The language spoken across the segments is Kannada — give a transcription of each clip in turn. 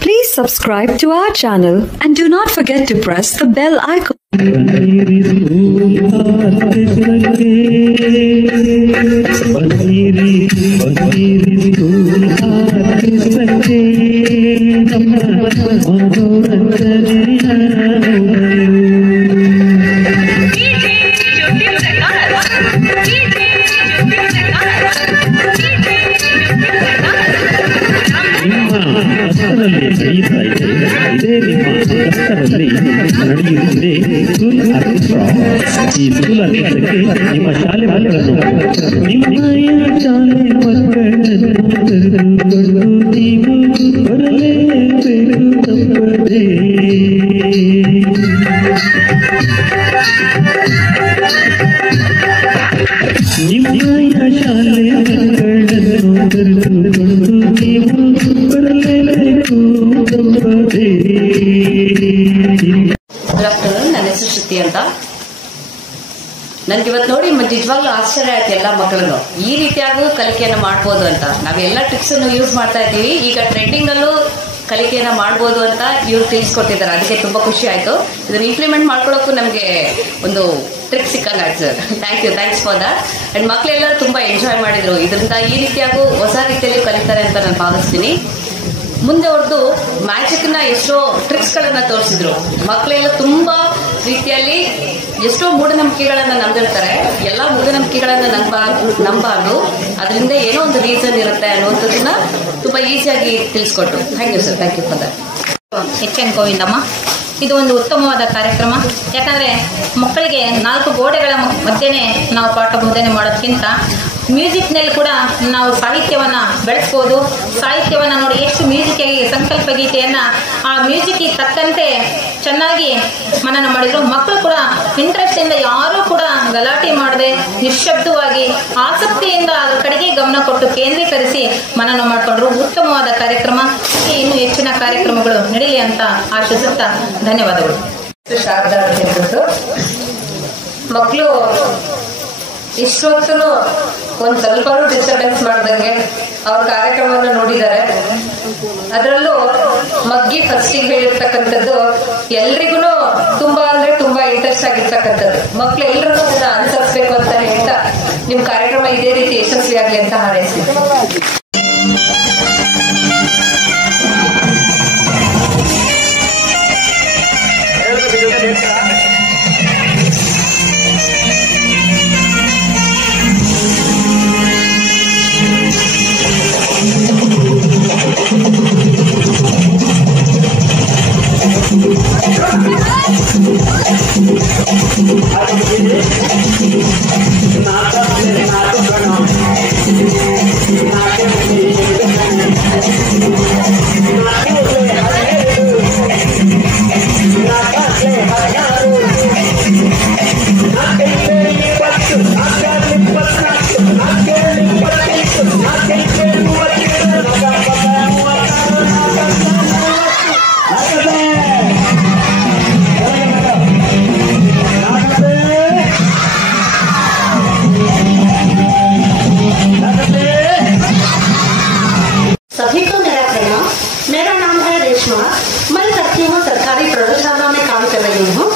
Please subscribe to our channel and do not forget to press the bell icon. ಈ ಸ್ಕೂಲ್ ಅರ್ಪಿಸಕ್ಕೆ ನಿಮ್ಮ ಶಾಲೆ ಮಕ್ಕಳನ್ನು ನಿಮ್ಮಯ ಶಾಲೆ ಮಕ್ಕಳನ್ನು ನೀವು ಬರಲೇಬೇಕು ತಪ್ಪದೇ. ನಿಮ್ಮಯ ಶಾಲೆ ಮಕ್ಕಳನ್ನು ಕರೆದುಕೊಂಡು ನೀವು ಬರಲೇಬೇಕು ತಪ್ಪದೇ. ನನ್ನ ಹೆಸರು ಶ್ರುತಿ ಅಂತ. ನನ್ಗೆ ಇವತ್ತು ನೋಡಿ ನಿಜವಾಗ್ಲೂ ಆಶ್ಚರ್ಯ ಆಯ್ತು. ಎಲ್ಲ ಮಕ್ಕಳನ್ನು ಈ ರೀತಿಯಾಗೂ ಕಲಿಕೆಯನ್ನು ಮಾಡ್ಬೋದು ಅಂತ ನಾವೆಲ್ಲ ಟ್ರಿಕ್ಸ್ ಅನ್ನು ಯೂಸ್ ಮಾಡ್ತಾ ಇದ್ದೀವಿ. ಈಗ ಟ್ರೆಂಡಿಂಗ್ ಅಲ್ಲೂ ಕಲಿಕೆಯನ್ನ ಮಾಡ್ಬೋದು ಅಂತ ಇವ್ರು ತಿಳಿಸ್ಕೊಟ್ಟಿದ್ದಾರೆ. ಅದಕ್ಕೆ ತುಂಬಾ ಖುಷಿ ಆಯ್ತು. ಇದನ್ನ ಇಂಪ್ಲಿಮೆಂಟ್ ಮಾಡ್ಕೊಳ್ಳೋಕ್ಕೂ ನಮ್ಗೆ ಒಂದು ಟ್ರಿಕ್ ಸಿಕ್ಕಂಗಾಯ್ತು sir. Thanks for that. And ಮಕ್ಕಳೆಲ್ಲರೂ ತುಂಬಾ ಎಂಜಾಯ್ ಮಾಡಿದ್ರು. ಇದರಿಂದ ಈ ರೀತಿಯಾಗೂ ಹೊಸ ರೀತಿಯಲ್ಲಿ ಕಲಿತಾರೆ ಅಂತ ನಾನು ಭಾವಿಸ್ತೀನಿ. ಮುಂದೆ ಅವ್ರದ್ದು ಮ್ಯಾಜಿಕ್ ನ ಎಷ್ಟೋ ಟ್ರಿಕ್ಸ್ ಗಳನ್ನ ತೋರಿಸಿದ್ರು. ಮಕ್ಕಳೆಲ್ಲ ತುಂಬಾ ರೀತಿಯಲ್ಲಿ ಎಷ್ಟೋ ಮೂಢನಂಬಿಕೆಗಳನ್ನ ನಂಬಿರ್ತಾರೆ. ಎಲ್ಲಾ ಮೂಢನಂಬಿಕೆಗಳನ್ನ ನಂಬಾರ್ದು. ಅದರಿಂದ ಏನೋ ಒಂದು ರೀಸನ್ ಇರುತ್ತೆ ಅನ್ನುವಂಥದ್ದನ್ನ ತುಂಬಾ ಈಸಿಯಾಗಿ ತಿಳಿಸ್ಕೊಟ್ರು. Thank you sir. Thank you for that. H N. Govindamma. ಇದು ಒಂದು ಉತ್ತಮವಾದ ಕಾರ್ಯಕ್ರಮ. ಯಾಕಂದ್ರೆ ಮಕ್ಕಳಿಗೆ 4 ಗೋಡೆಗಳ ಮಧ್ಯೆನೆ ನಾವು ಪಾಠ ಬೋಧನೆ ಮಾಡೋದಕ್ಕಿಂತ ಮ್ಯೂಸಿಕ್ನಲ್ಲಿ ಕೂಡ ನಾವು ಸಾಹಿತ್ಯವನ್ನ ಬೆಳೆಸ್ಬೋದು. ಸಾಹಿತ್ಯವನ್ನ ನೋಡಿ ಎಷ್ಟು ಮ್ಯೂಸಿಕ್ಗೆ ಸಂಕಲ್ಪ ಗೀತೆಯನ್ನ ಆ ಮ್ಯೂಸಿಕ್ಗೆ ತಕ್ಕಂತೆ ಚೆನ್ನಾಗಿ ಮನನ ಮಾಡಿದ್ರು. ಮಕ್ಕಳು ಕೂಡ ಇಂಟ್ರೆಸ್ಟ್ ಇಂದ ಯಾರೂ ಕೂಡ ಗಲಾಟೆ ಮಾಡದೆ ನಿಶ್ಶಬ್ದವಾಗಿ ಆಸಕ್ತಿಯಿಂದ ಅದ್ರ ಕಡೆಗೆ ಗಮನ ಕೊಟ್ಟು ಕೇಂದ್ರೀಕರಿಸಿ ಮನನ ಮಾಡಿಕೊಂಡ್ರು. ಉತ್ತಮವಾದ ಕಾರ್ಯಕ್ರಮ. ಇನ್ನು ಹೆಚ್ಚಿನ ಕಾರ್ಯಕ್ರಮಗಳು ನಡೀಲಿ ಅಂತ ಆಶಿಸುತ್ತಾ ಧನ್ಯವಾದಗಳು. ಶಾರದಾ ಅಂತ ಹೇಳ್ಬಿಟ್ಟು ಮಕ್ಕಳು ಇಷ್ಟೊತ್ತೂ ಒಂದ್ ಸ್ವಲ್ಪ ಡಿಸ್ಟರ್ಬೆನ್ಸ್ ಮಾಡ್ದಂಗೆ ಅವ್ರ ಕಾರ್ಯಕ್ರಮವನ್ನ ನೋಡಿದ್ದಾರೆ. ಅದರಲ್ಲೂ ಮಗ್ಗಿ ಫಸ್ಟಿಗೆ ಹೇಳಿರ್ತಕ್ಕಂಥದ್ದು ಎಲ್ರಿಗೂ ತುಂಬಾ ಅಂದ್ರೆ ತುಂಬಾ ಇಂಟ್ರೆಸ್ಟ್ ಆಗಿರ್ತಕ್ಕಂಥದ್ದು. ಮಕ್ಳು ಎಲ್ರೂ ಅದನ್ನ ಅನುಸರಿಸಬೇಕು ಅಂತ ಹೇಳ್ತಾ ನಿಮ್ ಕಾರ್ಯಕ್ರಮ ಇದೇ ರೀತಿ ಯಶಸ್ವಿಯಾಗ್ಲಿ ಅಂತ ಹಾರೈಸ್ತೀನಿ. मैं करती हूँ सरकारी प्रयोगशाला में काम कर रही हूँ।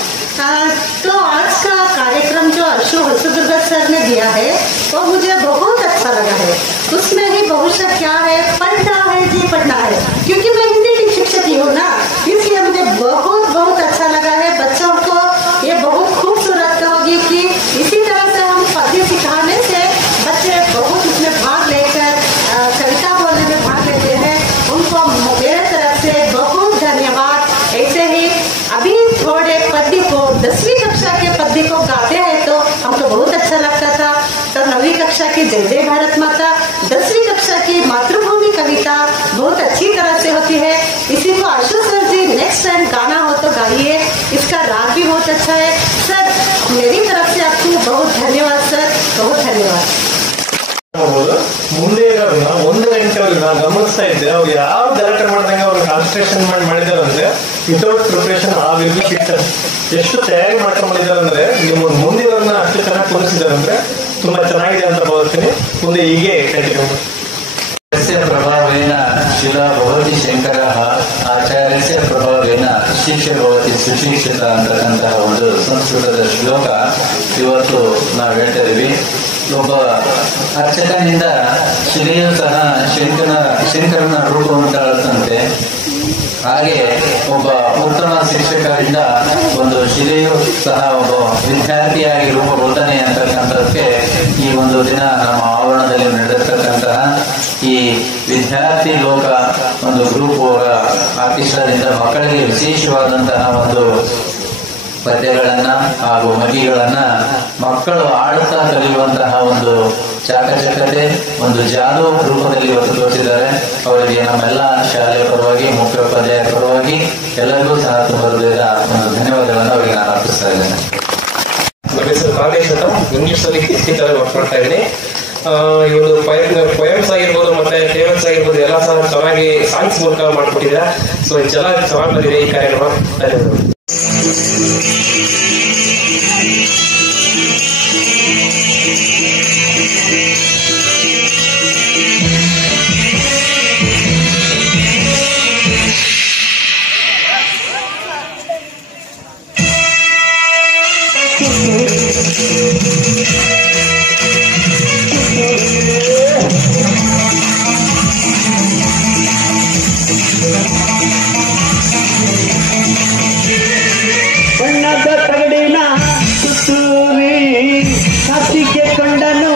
तो आज का कार्यक्रम जो अशु हसुदुर्गा सर ने दिया है वो मुझे बहुत अच्छा लगा है। उसमें ही भविष्य क्या है, पढ़ना है जी पढ़ना है, क्योंकि मैं हिंदी की शिक्षक ही हूँ ना, इसलिए मुझे बहुत बहुत अच्छा लगा है। बच्चों को ये बहुत खूबसूरत होगी कि इसी तरह से हम पद्य सिखाने से बच्चे बहुत उसमें भाग लेकर कविता बोलने में भाग लेते हैं। उनको मेरे तरफ से बहुत धन्यवाद। ऐसे ही अभी थोड़े पद्य को 10वीं कक्षा के पद्य को गाते हैं तो हमको बहुत अच्छा लगता था। तो 9वीं कक्षा की जय जय भारत माता, 10वीं कक्षा की मातृभूमि कविता बहुत अच्छी तरह से होती है। इसी को आशु सर जी नेक्स्ट टाइम गाना हो तो गाइए, इसका राग भी बहुत अच्छा है। सर मेरी तरफ से आपको बहुत धन्यवाद सर, बहुत धन्यवाद। ಮುಂದೆ 1 ಗಂಟೆ ಅವ್ರಿಗೆ ನಾನು ಗಮನಿಸ್ತಾ ಇದ್ದೆ, ಅವ್ರು ಯಾವ ಡೈರೆಕ್ಟರ್ ಮಾಡಿದಂಗೆ ಅವ್ರು ಕಾನ್ಸಂಟ್ರೇಷನ್ ಮಾಡಿದ್ದಾರೆ ಅಂದ್ರೆ ವಿತೌಟ್ ಪ್ರಿಪರೇಷನ್ ಆ ವಿಲ್ ಪಿಕ್ಚರ್ ಎಷ್ಟು ತಯಾರಿ ಮಾಡ್ಕೊಂಡು ಮಾಡಿದ್ದಾರೆ ಅಂದ್ರೆ ನಿಮ್ಮ ಮುಂದಿನ ಅಷ್ಟು ಚೆನ್ನಾಗಿ ತೋರಿಸಿದ್ದಾರೆ ಅಂದ್ರೆ ತುಂಬಾ ಚೆನ್ನಾಗಿದೆ ಅಂತ ಭಾವಿಸ್ತೀನಿ. ಮುಂದೆ ಹೀಗೆ ಕಂಟಿನ್ಯೂ. ಪ್ರಭಾವೇನ ಶಿಲಾ ಭವತಿ ಶಂಕರ ಆಚಾರ್ಯಸ್ಯ ಪ್ರಭಾವೇನ ಶಿಷ್ಯ ಭವತಿ ಸುಶಿಕ್ಷಿತ ಅಂತಕ್ಕಂತಹ ಒಂದು ಸಂಸ್ಕೃತದ ಶ್ಲೋಕ ಇವತ್ತು ನಾವು ಹೇಳ್ತಾ ಇದೀವಿ. ಒಬ್ಬ ಅರ್ಚಕನಿಂದ ಶಿಲೆಯೂ ಸಹ ಶಂಕರನ ರೂಪವನ್ನು ತಾಳುತ್ತಂತೆ. ಹಾಗೆ ಒಬ್ಬ ಉತ್ತಮ ಶಿಕ್ಷಕರಿಂದ ಒಂದು ಶಿಲೆಯು ಸಹ ಒಬ್ಬ ವಿದ್ಯಾರ್ಥಿಯಾಗಿ ರೂಪುಗೊಳ್ತಾನೆ ಅಂತಕ್ಕಂಥದ್ದಕ್ಕೆ ಈ ಒಂದು ದಿನ ನಮ್ಮ ಆವರಣದಲ್ಲಿ ನಡೆದಿರ್ತಕ್ಕಂತಹ ಈ ವಿದ್ಯಾರ್ಥಿ ಲೋಕ ಒಂದು ಗ್ರೂಪ್ ಆರ್ಕೆಸ್ಟ್ರಾದಿಂದ ಮಕ್ಕಳಿಗೆ ವಿಶೇಷವಾದಂತಹ ಒಂದು ಪದ್ಯಗಳನ್ನ ಹಾಗೂ ಮಗಿಗಳನ್ನ ಮಕ್ಕಳು ಆಡುತ್ತಾ ಕಲಿಯುವಂತಹ ಒಂದು ಚಾಕಚಕತೆ, ಒಂದು ಜಾದು ರೂಪದಲ್ಲಿ ಇವತ್ತು ತೋರಿಸಿದ್ದಾರೆ. ಅವರಿಗೆ ನಮ್ಮೆಲ್ಲ ಶಾಲೆಯ ಪರವಾಗಿ, ಮುಖ್ಯೋಪಾಧ್ಯಾಯರ ಪರವಾಗಿ ಎಲ್ಲರಿಗೂ ಸಹ ತುಂಬ ಹೃದಯದ ಒಂದು ಧನ್ಯವಾದಗಳನ್ನು ಅವರಿಗೆ ನಾನು ಅರ್ಪಿಸ್ತಾ ಇದ್ದೇನೆ. ನನ್ನ ಹೆಸರು ಕಾಲೇಶ್ ಅಂತ, ಇಂಗ್ಲಿಷ್ ಅಲ್ಲಿ ಟೀಚರ್ ವರ್ಕ್ ಮಾಡ್ತಾ ಇದ್ದೀನಿ. ಈ ಒಂದು ಪೊಯಮ್ಸ್ ಆಗಿರ್ಬೋದು ಮತ್ತೆ ಟೇಬಲ್ಸ್ ಆಗಿರ್ಬೋದು ಎಲ್ಲ ಸಹ ಚೆನ್ನಾಗಿ ಸಾಂಗ್ಸ್ ಮೂಲಕ ಮಾಡ್ಕೊಟ್ಟಿದ್ದಾರೆ. ಸೊ ಚೆನ್ನಾಗಿ ಬಂದಿದೆ ಈ ಕಾರ್ಯಕ್ರಮ. ಧನ್ಯವಾದಗಳು. ಬಣ್ಣದ ತಗಡಿನ ಕಸ್ತೂರಿ ಹಾಸಿಗೆ ಕೊಂಡನು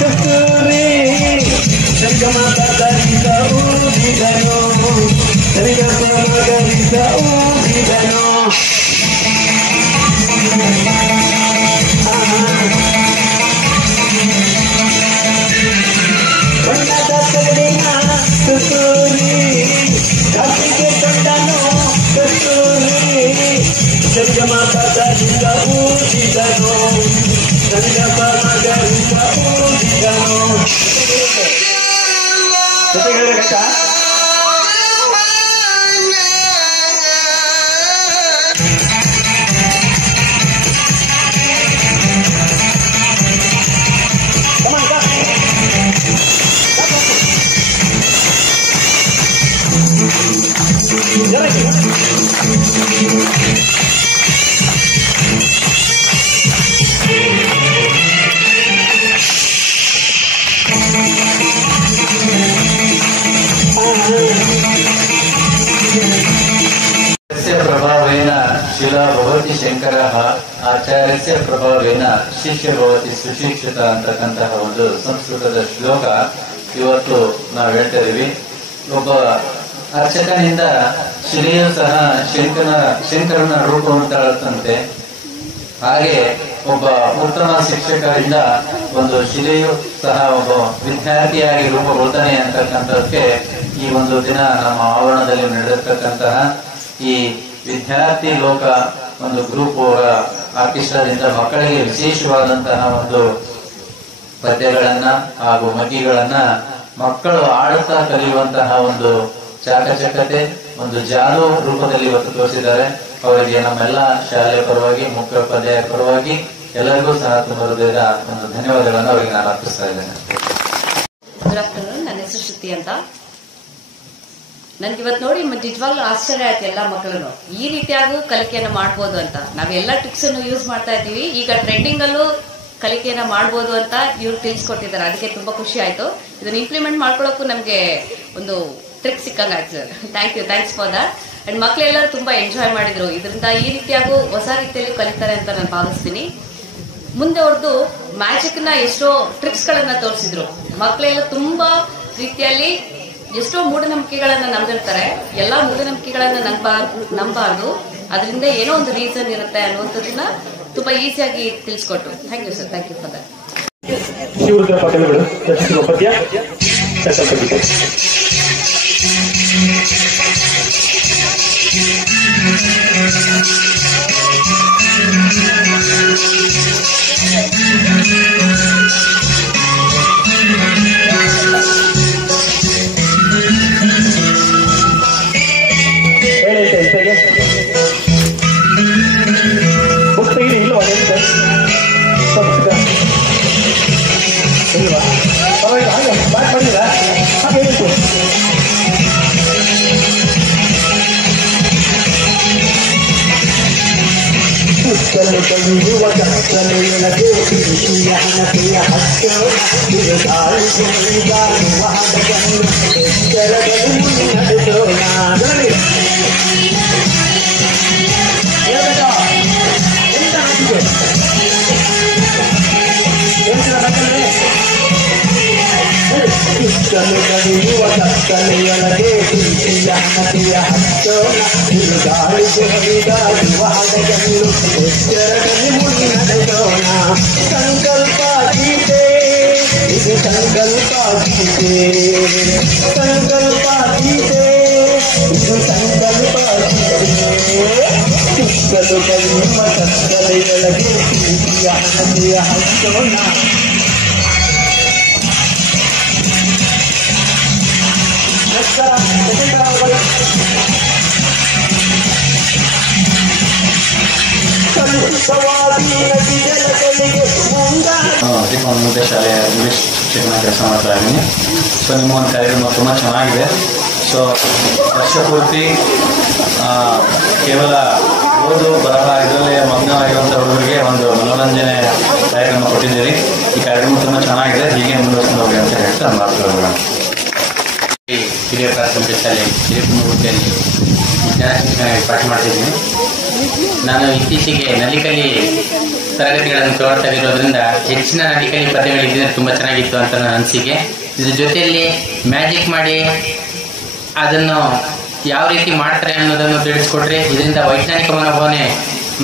ಕಸ್ತೂರಿ ಸಂಗಮದ ಊದಿದನು ಸರಿಗಮಗರಿಸ ಊದಿದನು ಬಣ್ಣದ ತಗಡಿನ ಕಸ್ತೂರಿ ಹಾಸಿಗೆ ಕೊಂಡನು ಕಸ್ತೂರಿ ಸಂಗಮದಿಂದ ಊದಿದನು ಸಂಗಮಗರಿಸ ಊದಿದನು. ಪ್ರಭಾವೇನ ಶಿಲಾ ಭವತಿ ಶಂಕರ ಆಚಾರ್ಯಸ್ಯ ಪ್ರಭಾವೇನ ಶಿಷ್ಯ ಭವತಿ ಸುಶಿಕ್ಷಿತ ಅಂತಕ್ಕಂತಹ ಒಂದು ಸಂಸ್ಕೃತದ ಶ್ಲೋಕ ಇವತ್ತು ನಾವು ಹೇಳ್ತಾ ಇದೀವಿ. ಒಬ್ಬ ಅರ್ಚಕನಿಂದ ಶಿಲೆಯೂ ಸಹ ಶಂಕರನ ರೂಪವನ್ನು ತಾಳುತ್ತಂತೆ. ಹಾಗೆ ಒಬ್ಬ ಉತ್ತಮ ಶಿಕ್ಷಕರಿಂದ ಒಂದು ಶಿಲೆಯು ಸಹ ಒಬ್ಬ ವಿದ್ಯಾರ್ಥಿಯಾಗಿ ರೂಪುಗೊಳ್ತಾನೆ ಅಂತಕ್ಕಂಥದ್ದಕ್ಕೆ ಈ ಒಂದು ದಿನ ನಮ್ಮ ಆವರಣದಲ್ಲಿ ನಡೆದಿರ್ತಕ್ಕಂತಹ ಈ ವಿದ್ಯಾರ್ಥಿ ಲೋಕ ಒಂದು ಗ್ರೂಪ್ ಆರ್ಕೆಸ್ಟ್ರಾದಿಂದ ಮಕ್ಕಳಿಗೆ ವಿಶೇಷವಾದಂತಹ ಒಂದು ಪದ್ಯಗಳನ್ನ ಹಾಗೂ ಮಗಿಗಳನ್ನ ಮಕ್ಕಳು ಆಡುತ್ತಾ ಕಲಿಯುವಂತಹ ಒಂದು ಚಾಕಚಕತೆ, ಒಂದು ಜಾದು ರೂಪದಲ್ಲಿ ಇವತ್ತು ತೋರಿಸಿದ್ದಾರೆ. ಅವರಿಗೆ ನಮ್ಮೆಲ್ಲ ಶಾಲೆಯ ಪರವಾಗಿ, ಮುಖ್ಯೋಪಾಧ್ಯಾಯರ ಪರವಾಗಿ ಎಲ್ಲರಿಗೂ ಸಹ ತುಂಬ ಹೃದಯದ ಒಂದು ಧನ್ಯವಾದಗಳನ್ನು ಅವರಿಗೆ ನಾನು ಅರ್ಪಿಸ್ತಾ ಇದ್ದೇನೆ. Good afternoon. ನನ್ನ ಹೆಸರು ಶ್ರುತಿ ಅಂತ. ನನ್ಗೆ ಇವತ್ತು ನೋಡಿ ನಿಜವಾಗ್ಲೂ ಆಶ್ಚರ್ಯ ಆಯ್ತು. ಎಲ್ಲ ಮಕ್ಕಳು ಈ ರೀತಿಯಾಗೂ ಕಲಿಕೆಯನ್ನು ಮಾಡ್ಬೋದು ಅಂತ. ನಾವೆಲ್ಲ ಟ್ರಿಕ್ಸ್ ಅನ್ನು ಯೂಸ್ ಮಾಡ್ತಾ ಇದ್ದೀವಿ. ಈಗ ಟ್ರೆಂಡಿಂಗ್ ಅಲ್ಲೂ ಕಲಿಕೆಯನ್ನ ಮಾಡ್ಬೋದು ಅಂತ ಇವ್ರು ತಿಳಿಸ್ಕೊಟ್ಟಿದ್ದಾರೆ. ಅದಕ್ಕೆ ತುಂಬಾ ಖುಷಿ ಆಯ್ತು. ಇದನ್ನ ಇಂಪ್ಲಿಮೆಂಟ್ ಮಾಡ್ಕೊಳ್ಳೋಕ್ಕೂ ನಮ್ಗೆ ಒಂದು ಟ್ರಿಕ್ ಸಿಕ್ಕಂಗಾಯ್ತು sir. Thanks for that. And ಮಕ್ಕಳೆಲ್ಲರೂ ತುಂಬಾ ಎಂಜಾಯ್ ಮಾಡಿದ್ರು. ಇದರಿಂದ ಈ ರೀತಿಯಾಗೂ ಹೊಸ ರೀತಿಯಲ್ಲಿ ಕಲಿತಾರೆ ಅಂತ ನಾನು ಭಾವಿಸ್ತೀನಿ. ಮುಂದೆ ಅವ್ರದ್ದು ಮ್ಯಾಜಿಕ್ ನ ಎಷ್ಟೋ ಟ್ರಿಕ್ಸ್ ಗಳನ್ನ ತೋರಿಸಿದ್ರು. ಮಕ್ಕಳೆಲ್ಲ ತುಂಬಾ ರೀತಿಯಲ್ಲಿ ಎಷ್ಟೋ ಮೂಢನಂಬಿಕೆಗಳನ್ನ ನಂಬಿರ್ತಾರೆ. ಎಲ್ಲಾ ಮೂಢನಂಬಿಕೆಗಳನ್ನ ನಂಬಾರ್ದು. ಅದರಿಂದ ಏನೋ ಒಂದು ರೀಸನ್ ಇರುತ್ತೆ ಅನ್ನುವಂಥದ್ದನ್ನ ತುಂಬಾ ಈಸಿಯಾಗಿ ತಿಳಿಸ್ಕೊಟ್ರು. Thank you sir. Thank you for that. Shivarudra ಪದ್ಯಗಳು ರಚಿಸಿರುವ ಪದ್ಯ ಕತ್ತಲು ಕವಿಯುವ ಕತ್ತಲೆಯೊಳಗೆ ಪ್ರೀತಿಯ ಹಣತೆಯ ಹಚ್ಚೋಣ ಬಿರುಗಾಳಿಗೆ ಹರಿದಾಡುವ ಹಡಗನ್ನು ಎಚ್ಚರದಲ್ಲಿ ಮುನ್ನಡೆಸೋಣ. ಕತ್ತಲು ಕವಿಯುವ ಕತ್ತಲೆಯೊಳಗೆ ಪ್ರೀತಿಯ ಹಣತೆಯ ಹಚ್ಚೋಣ ಬಿರುಗಾಳಿಗೆ ಹರಿದಾಡುವ ಹಡಗನ್ನು ಎಚ್ಚರದಲ್ಲಿ ಮುನ್ನಡೆಸೋಣ. ಸಂಕಲ್ಪ ಗೀತೆ ಇದು ಸಂಕಲ್ಪ ಗೀತೆ, ಸಂಕಲ್ಪ ಗೀತೆ ಇದು ಸಂಕಲ್ಪ ಗೀತೆ. ಕತ್ತಲು ಕವಿಯುವ ಕತ್ತಲೆಯೊಳಗೆ ಪ್ರೀತಿಯ ಹಣತೆಯ ಹಚ್ಚೋಣ. ಮುಂದೆ ಶಾಲೆಯ ಇಂಗ್ಲೀಷ್ ಶಿಕ್ಷಕನ ಕೆಲಸ ಮಾಡ್ತಾ ಇದ್ದೀನಿ. ಸೊ ನಿಮ್ಮ ಒಂದು ಕಾರ್ಯಕ್ರಮ ತುಂಬ ಚೆನ್ನಾಗಿದೆ. ಸೊ ವರ್ಷ ಪೂರ್ತಿ ಕೇವಲ ಓದು ಬರಹ ಇದರಲ್ಲೇ ಮಗ್ನವಾಗಿರುವಂಥ ಹುಡುಗರಿಗೆ ಒಂದು ಮನೋರಂಜನೆ ಕಾರ್ಯಕ್ರಮ ಕೊಟ್ಟಿದ್ದೀರಿ. ಈ ಕಾರ್ಯಕ್ರಮ ತುಂಬ ಚೆನ್ನಾಗಿದೆ, ಹೀಗೆ ಮುಂದುವರಿಸ್ಕೊಂಡು ಹೋಗಿ ಅಂತ ಹೇಳ್ತಾ ಮಾತುಗಳು. ಹಿರಿಯ ಪ್ರಾಥಮಿಕ ಶಾಲೆ ಹಿರಿಯಕುಂದಗುಡ್ಡೆಯಲ್ಲಿ ವಿಜ್ಞಾನ ಶಿಕ್ಷಣ ಪಾಠ ಮಾಡ್ತಿದ್ದೀನಿ. ನಾನು ಇತ್ತೀಚೆಗೆ ನಲಿಕಲಿ ತರಗತಿಗಳನ್ನು ತಗೊಳ್ತಾಗಿರೋದ್ರಿಂದ ಹೆಚ್ಚಿನ ನಲಿಕಲಿ ಪದ್ಯಗಳಿದ್ದರೆ ತುಂಬ ಚೆನ್ನಾಗಿತ್ತು ಅಂತ ನನ್ನ ಅನಿಸಿಕೆ. ಇದ್ರ ಜೊತೆಯಲ್ಲಿ ಮ್ಯಾಜಿಕ್ ಮಾಡಿ ಅದನ್ನು ಯಾವ ರೀತಿ ಮಾಡ್ತಾರೆ ಅನ್ನೋದನ್ನು ತಿಳಿಸ್ಕೊಟ್ರೆ ಇದರಿಂದ ವೈಜ್ಞಾನಿಕ ಮನೋಭಾವನೆ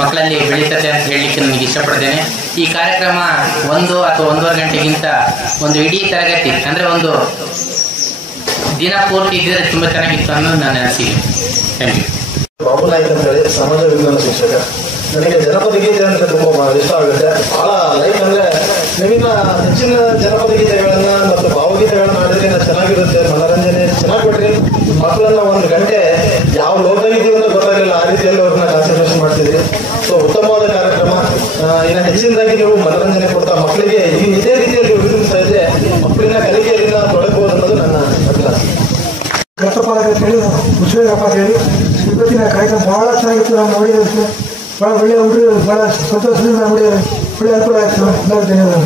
ಮಕ್ಕಳಲ್ಲಿ ಬೆಳೀತದೆ ಅಂತ ಹೇಳಲಿಕ್ಕೆ ನನಗೆ ಇಷ್ಟಪಡ್ತೇನೆ. ಈ ಕಾರ್ಯಕ್ರಮ 1 ಅಥವಾ 1.5 ಗಂಟೆಗಿಂತ ಒಂದು ಇಡೀ ತರಗತಿ ಅಂದರೆ ಒಂದು ದಿನ ಪೂರ್ತಿ ಇದ್ದರೆ ತುಂಬ ಚೆನ್ನಾಗಿತ್ತು ಅನ್ನೋದು ನನ್ನ ಅನಿಸಿಕೆ. Thank you. ಬಾಬು ನಾಯ್ಕ ಅಂತ ಹೇಳಿ ಸಮಾಜ ವಿಜ್ಞಾನ ಶಿಕ್ಷಕ. ನನಗೆ ಜನಪದ ಗೀತೆ ಅಂದ್ರೆ ತುಂಬ ಇಷ್ಟ ಆಗುತ್ತೆ. ಬಹಳ ಲೈಕ್ ಅಂದ್ರೆ ನವೀನ ಹೆಚ್ಚಿನ ಜನಪದ ಗೀತೆಗಳನ್ನ ಮತ್ತು ಭಾವಗೀತೆಗಳನ್ನ ಆಡಿದ್ರೆ ಚೆನ್ನಾಗಿರುತ್ತೆ, ಮನೋರಂಜನೆ ಚೆನ್ನಾಗಿ ಕೊಟ್ರಿ. ಮಕ್ಕಳನ್ನ 1 ಗಂಟೆ ಯಾವ ಲೋಕವಿದೆಯೋ ಅಂತ ಗೊತ್ತಾಗಲಿಲ್ಲ, ಆ ರೀತಿಯಲ್ಲಿ ಅವ್ರನ್ನ ಕಾನ್ಸಂಟ್ರೇಷನ್ ಮಾಡ್ತಿದ್ರಿ. ಸೊ ಉತ್ತಮವಾದ ಕಾರ್ಯಕ್ರಮ. ಇನ್ನು ಹೆಚ್ಚಿನದಾಗಿ ನೀವು ಮನೋರಂಜನೆ ಕೊಡ್ತಾ ಮಕ್ಕಳಿಗೆ ಇದೇ ರೀತಿಯಲ್ಲಿ ಉಳಿಸ್ತಾ ಇದ್ರೆ ಮಕ್ಕಳಿನ ಕಲಿಕೆಯಿಂದ ತೊಡಗಬಹುದು ಅನ್ನೋದು ನನ್ನ ಅಭಿಲಾಷೆ. ಕಷ್ಟಪಾಡ ಹೇಳಿ ಹುಷಾರಪ್ಪ ಹೇಳಿ ಇವತ್ತಿನ ಕಾರ್ಯಕ್ರಮ ಭಾಳ ಚೆನ್ನಾಗಿತ್ತು. ನಾವು ನೋಡಿದ್ರೆ ಭಾಳ ಒಳ್ಳೆಯ ಹುಡುಗರು ಭಾಳ ಸಂತೋಷದಿಂದ ನೋಡಿ ಒಳ್ಳೆ ಅನುಕೂಲ ಆಯಿತು. ಧನ್ಯವಾದ.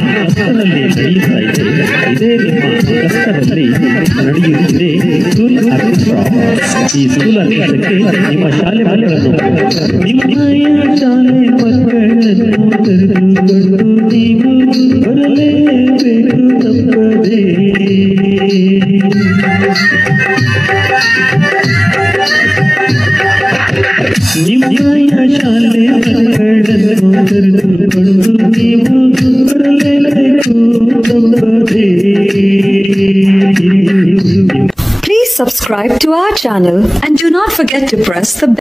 ನಡೆಯುತ್ತಾ ಇದೆ. ಇದೇ ನಿಮ್ಮ ಕಷ್ಟದಲ್ಲಿ ನಡೆಯುತ್ತಿದೆ ಸ್ಕೂಲ್ ಆರ್ಕೆಸ್ಟ್ರಾ. ಈ ಸ್ಕೂಲ್ ಆರ್ಕೆಸ್ಟ್ರಾಕ್ಕೆ ನಿಮ್ಮ ಶಾಲೆ ಮಕ್ಕಳನ್ನು ಕರೆದುಕೊಂಡು ನೀವು ಬರಲೇಬೇಕು ತಪ್ಪದೇ. ನಿಮ್ಮ ಶಾಲೆ ಮಕ್ಕಳನ್ನು ಕರೆದುಕೊಂಡು ನೀವು ಬರಲೇಬೇಕು ತಪ್ಪದೇ. Please subscribe to our channel and do not forget to press the bell.